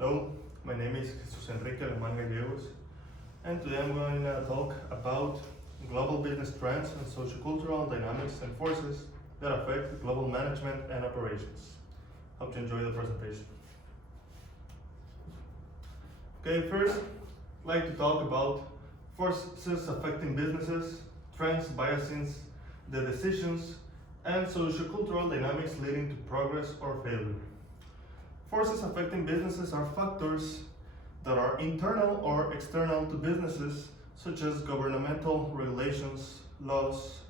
Hello, my name is Jesus Enrique Alemán Gallegos, and today I'm going to talk about global business trends and sociocultural dynamics and forces that affect global management and operations. Hope you enjoy the presentation. Okay, first, I'd like to talk about forces affecting businesses, trends biasing the decisions, and sociocultural dynamics leading to progress or failure. Forces affecting businesses are factors that are internal or external to businesses, such as governmental regulations, laws,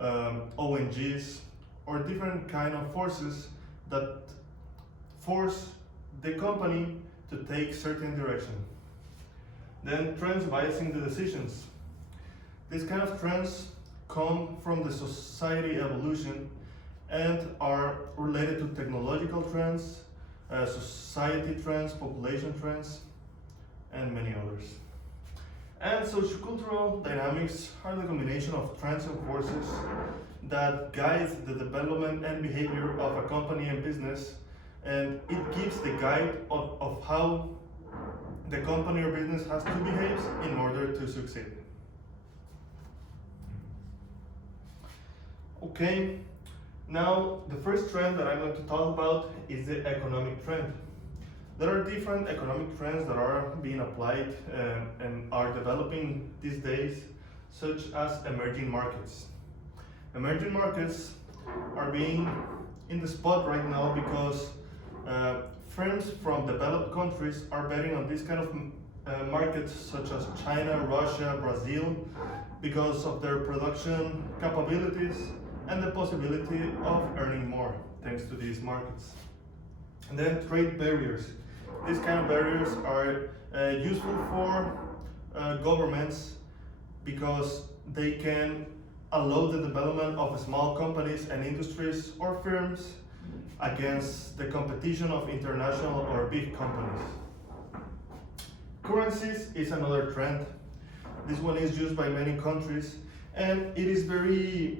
ONGs, or different kind of forces that force the company to take certain direction. Then trends biasing the decisions. These kind of trends come from the society evolution and are related to technological trends, society trends, population trends, and many others. And sociocultural dynamics are the combination of trends and forces that guide the development and behavior of a company and business, and it gives the guide of how the company or business has to behave in order to succeed. Okay. Now, the first trend that I'm going to talk about is the economic trend. There are different economic trends that are being applied and are developing these days, such as emerging markets. Emerging markets are being in the spot right now because firms from developed countries are betting on these kind of markets, such as China, Russia, Brazil, because of their production capabilities and the possibility of earning more thanks to these markets. And then trade barriers. These kind of barriers are useful for governments because they can allow the development of small companies and industries or firms against the competition of international or big companies. Currencies is another trend. This one is used by many countries, and it is very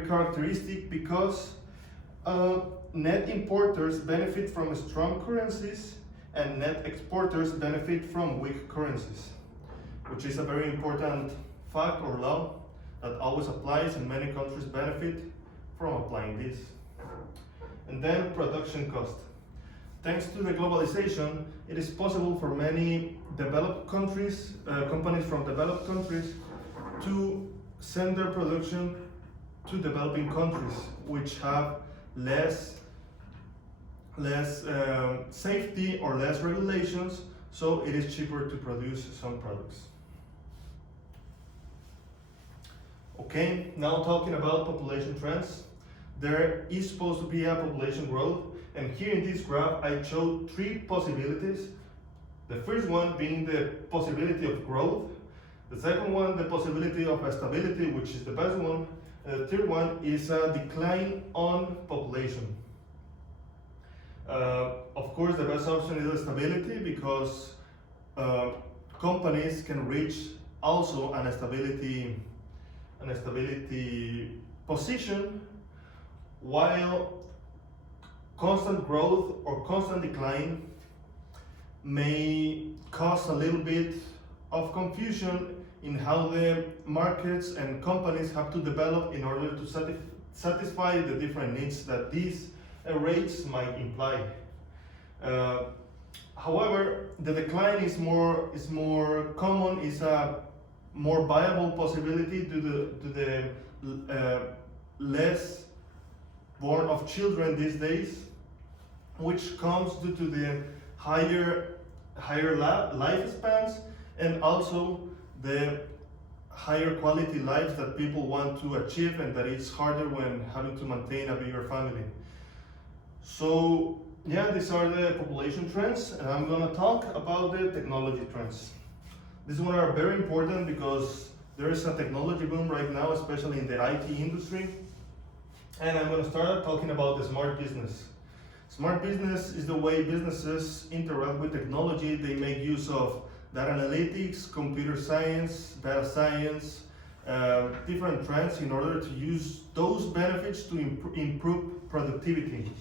characteristic because net importers benefit from strong currencies and net exporters benefit from weak currencies, which is a very important fact or law that always applies, and many countries benefit from applying this. And then production cost. Thanks to the globalization, it is possible for many developed countries, companies from developed countries, to send their production to developing countries which have less safety or less regulations, so it is cheaper to produce some products. Okay, now talking about population trends. There is supposed to be a population growth, and here in this graph I showed three possibilities. The first one being the possibility of growth. The second one, the possibility of stability, which is the best one. And the third one is a decline on population. Of course, the best option is stability because companies can reach also an stability position, while constant growth or constant decline may cause a little bit of confusion in how the markets and companies have to develop in order to satisfy the different needs that these rates might imply. However, the decline is more common, is a more viable possibility to the less born of children these days, which comes due to the higher lifespans and also the higher quality lives that people want to achieve, and that it's harder when having to maintain a bigger family. So yeah, these are the population trends, and I'm gonna talk about the technology trends. These ones are very important because there is a technology boom right now, especially in the IT industry. And I'm gonna start talking about the smart business. Smart business is the way businesses interact with technology. They make use of data analytics, computer science, data science, different trends in order to use those benefits to improve productivity.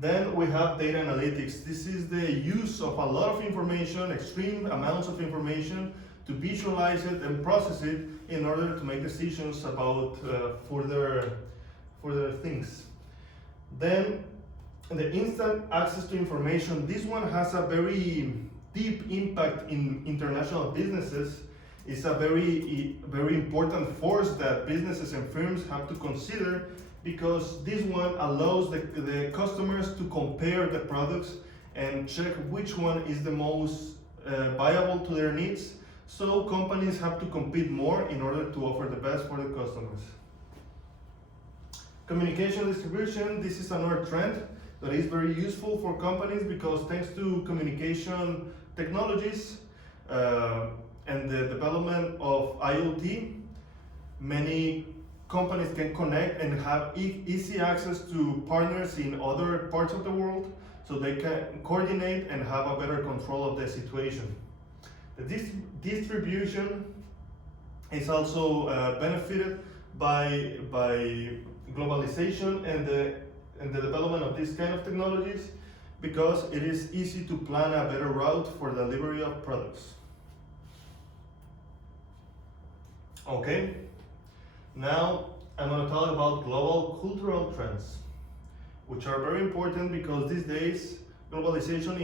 Then we have data analytics. This is the use of a lot of information, extreme amounts of information, to visualize it and process it in order to make decisions about further things. Then the instant access to information. This one has a very deep impact in international businesses. It's a very important force that businesses and firms have to consider, because this one allows the customers to compare the products and check which one is the most viable to their needs. So companies have to compete more in order to offer the best for the customers. Communication distribution, this is another trend that is very useful for companies, because thanks to communication technologies and the development of IoT, many companies can connect and have easy access to partners in other parts of the world, so they can coordinate and have a better control of the situation. The distribution is also benefited by globalization and the development of these kind of technologies, because it is easy to plan a better route for delivery of products. Okay, now I'm going to talk about global cultural trends, which are very important, because these days globalization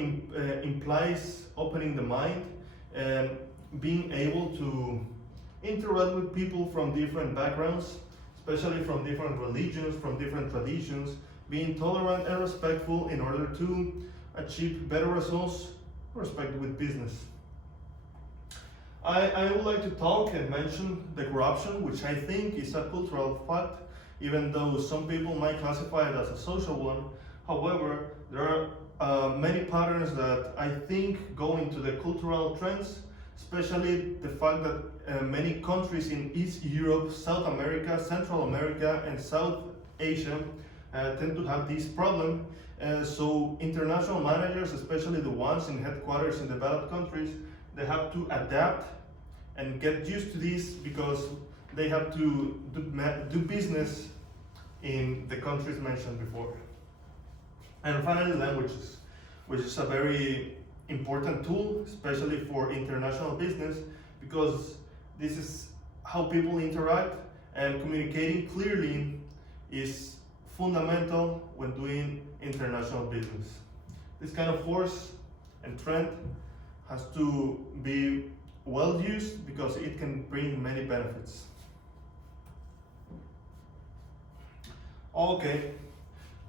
implies opening the mind and being able to interact with people from different backgrounds, especially from different religions, from different traditions, being tolerant and respectful in order to achieve better results respected with business. I would like to talk and mention the corruption, which I think is a cultural fact, even though some people might classify it as a social one. However, there are many patterns that I think go into the cultural trends, especially the fact that many countries in East Europe, South America, Central America, and South Asia tend to have this problem. So international managers, especially the ones in headquarters in developed countries, they have to adapt and get used to this, because they have to do business in the countries mentioned before. And finally, languages, which is a very important tool, especially for international business, because this is how people interact, and communicating clearly is fundamental when doing international business. This kind of force and trend has to be well used, because it can bring many benefits. Okay,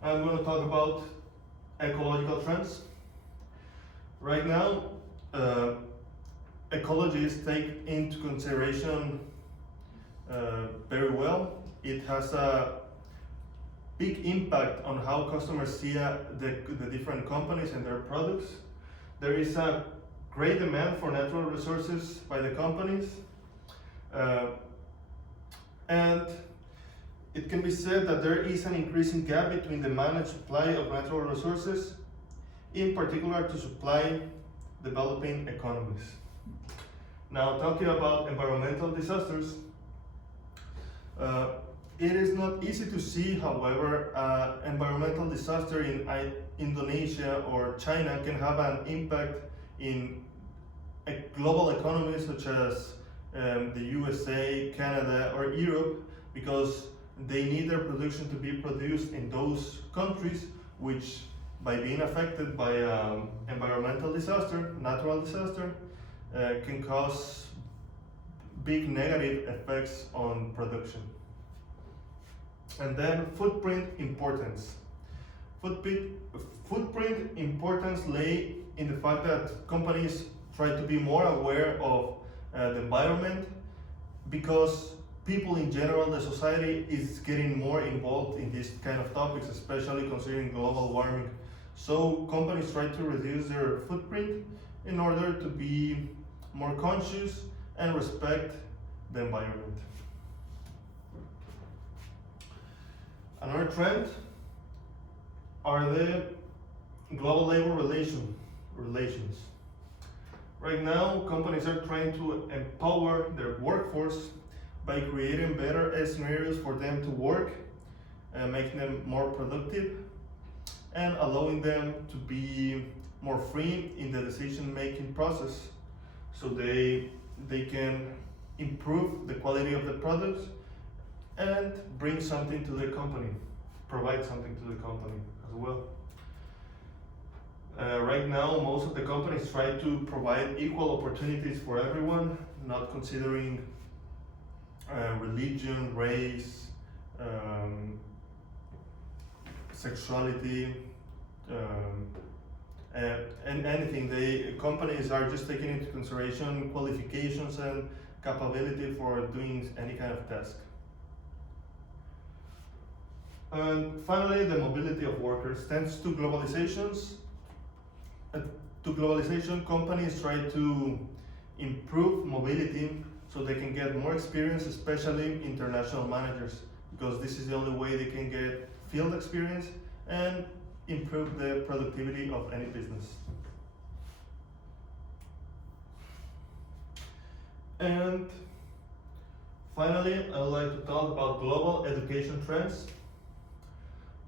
I'm going to talk about ecological trends. Right now, ecology is taken into consideration very well. It has a big impact on how customers see the different companies and their products. There is a great demand for natural resources by the companies, and it can be said that there is an increasing gap between the managed supply of natural resources, in particular to supply developing economies. Now, talking about environmental disasters, it is not easy to see, however, environmental disaster in Indonesia or China can have an impact in a global economies such as the USA, Canada, or Europe, because they need their production to be produced in those countries, which by being affected by environmental disaster, natural disaster, can cause big negative effects on production. And then footprint importance. Footprint importance lay in the fact that companies try to be more aware of the environment, because people in general, the society is getting more involved in these kind of topics, especially considering global warming. So companies try to reduce their footprint in order to be more conscious and respect the environment. Another trend are the global labor relations. Right now, companies are trying to empower their workforce by creating better scenarios for them to work, making them more productive, and allowing them to be more free in the decision-making process, so they can improve the quality of the products and bring something to the company, provide something to the company as well. Right now, most of the companies try to provide equal opportunities for everyone, not considering religion, race, sexuality, and anything. Companies are just taking into consideration qualifications and capability for doing any kind of task. And finally, the mobility of workers. Thanks to globalization, companies try to improve mobility so they can get more experience, especially international managers, because this is the only way they can get field experience and improve the productivity of any business. And finally, I would like to talk about global education trends,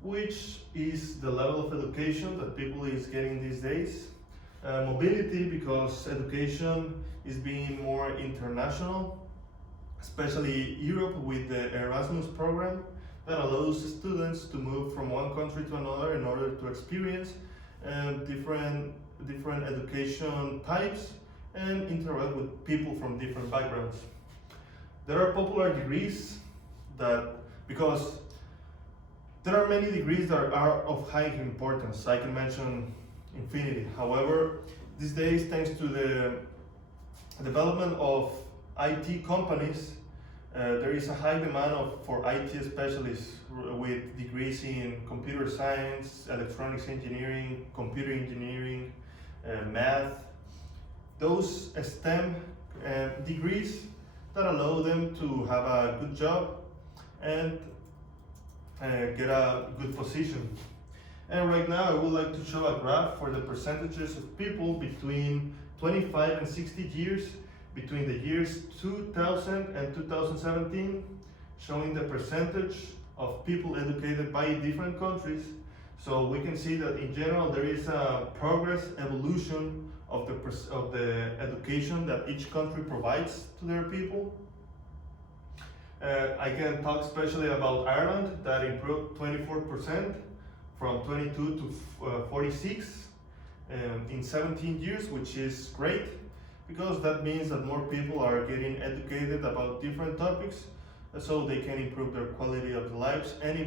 which is the level of education that people is getting these days. Mobility, because education is being more international, especially Europe with the Erasmus program that allows students to move from one country to another in order to experience different education types and interact with people from different backgrounds. There are popular degrees because there are many degrees that are of high importance. I can mention infinity. However, these days, thanks to the development of IT companies, there is a high demand for IT specialists with degrees in computer science, electronics engineering, computer engineering, math. Those STEM degrees that allow them to have a good job and get a good position. And right now I would like to show a graph for the percentages of people between 25 and 60 years, between the years 2000 and 2017, showing the percentage of people educated by different countries. So we can see that in general there is a evolution of the education that each country provides to their people. I can talk especially about Ireland, that improved 24% from 22 to 46 in 17 years, which is great, because that means that more people are getting educated about different topics, so they can improve their quality of lives and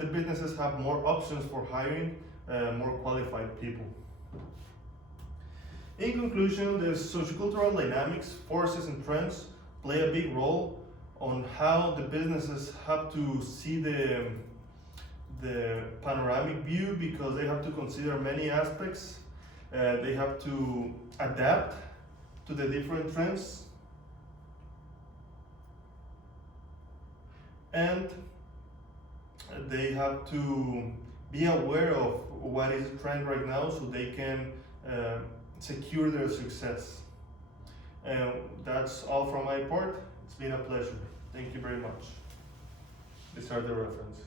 the businesses have more options for hiring more qualified people. In conclusion, the sociocultural dynamics, forces and trends play a big role on how the businesses have to see the panoramic view, because they have to consider many aspects. They have to adapt to the different trends, and they have to be aware of what is the trend right now so they can secure their success. That's all from my part. It's been a pleasure. Thank you very much. These are the references.